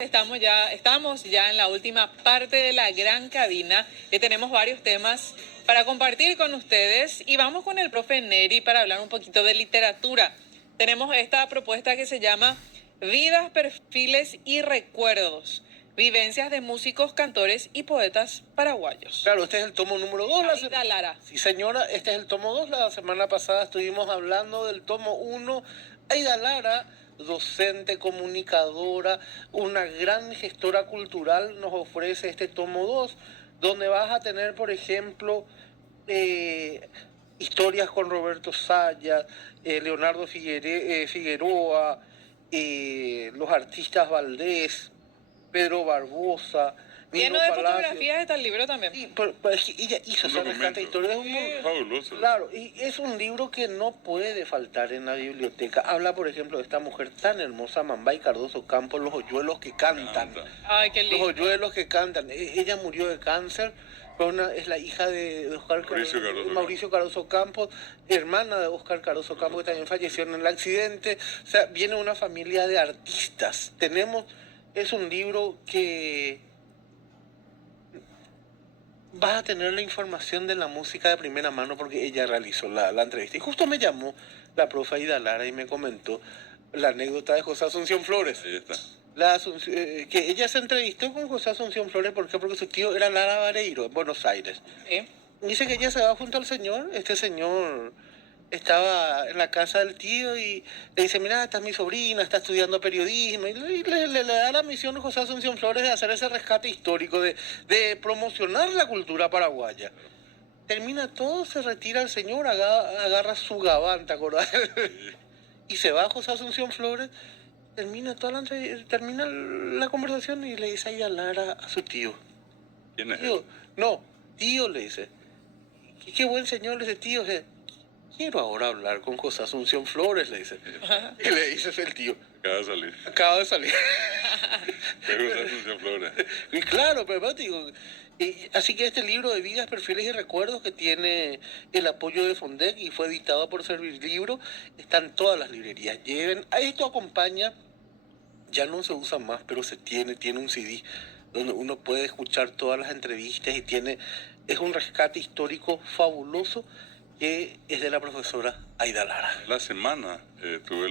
Estamos ya en la última parte de la gran cabina y tenemos varios temas para compartir con ustedes y vamos con el profe Neri para hablar un poquito de literatura. Tenemos esta propuesta que se llama Vidas, Perfiles y Recuerdos, vivencias de músicos, cantores y poetas paraguayos. Claro, este es el tomo número 2. Aida Lara. Sí, señora, este es el tomo 2. La semana pasada estuvimos hablando del tomo 1. Aida Lara, docente, comunicadora, una gran gestora cultural, nos ofrece este tomo 2, donde vas a tener, por ejemplo, historias con Roberto Sayas, Leonardo Figueroa, los artistas Valdés, Pedro Barbosa, Lleno de fotografías está el libro también. Sí, pero ella hizo esa rescate historia. Es fabuloso. Claro, y es un libro que no puede faltar en la biblioteca. Habla, por ejemplo, de esta mujer tan hermosa, Mambay Cardoso Campos, los hoyuelos que cantan. Ay, qué lindo. Los hoyuelos que cantan. Ella murió de cáncer, pero es la hija de Oscar Mauricio Cardoso Campos, hermana de Oscar Cardoso Campos, que también falleció en el accidente. O sea, viene una familia de artistas. Es un libro que vas a tener la información de la música de primera mano porque ella realizó la entrevista. Y justo me llamó la profe Aida Lara y me comentó la anécdota de José Asunción Flores. Ahí está. Que ella se entrevistó con José Asunción Flores, ¿por qué? Porque su tío era Lara Vareiro, en Buenos Aires. Sí. Dice que ella se va junto al señor, este señor estaba en la casa del tío y le dice, mira, esta es mi sobrina, está estudiando periodismo, y le da la misión a José Asunción Flores de hacer ese rescate histórico, de promocionar la cultura paraguaya. Termina todo, se retira el señor, agarra su gabán, ¿te acordás? Y se va José Asunción Flores, termina la conversación y le dice a Aida Lara a su tío. ¿Quién es? Tío, no, tío, le dice. Qué buen señor, le dice, tío, quiero ahora hablar con José Asunción Flores, le dice. Y le dice el tío. Acaba de salir. Pero José Asunción Flores. Y claro, pero digo, así que este libro de Vidas, Perfiles y Recuerdos, que tiene el apoyo de Fondec y fue editado por Servir Libro, está en todas las librerías. A esto acompaña, ya no se usa más, pero tiene un CD donde uno puede escuchar todas las entrevistas y es un rescate histórico fabuloso que es de la profesora Aida Lara. La semana tuve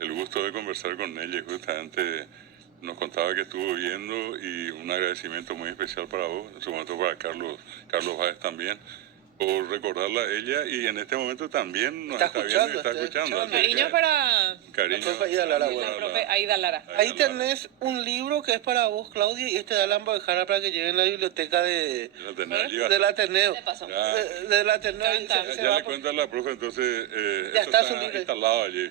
el gusto de conversar con ella y justamente nos contaba que estuvo viendo y un agradecimiento muy especial para vos, en su momento para Carlos Báez también, por recordarla a ella y en este momento también nos está viendo y está escuchando. Cariño para Cariño. La profe Aida Lara. la profe Aida Lara. Ahí tenés un libro que es para vos, Claudia, y este de Alan Bajara para que llegue en la biblioteca del Ateneo. De Del Ateneo. Canta. Ya le cuenta a la profe, entonces Ya eso está su libro instalado allí.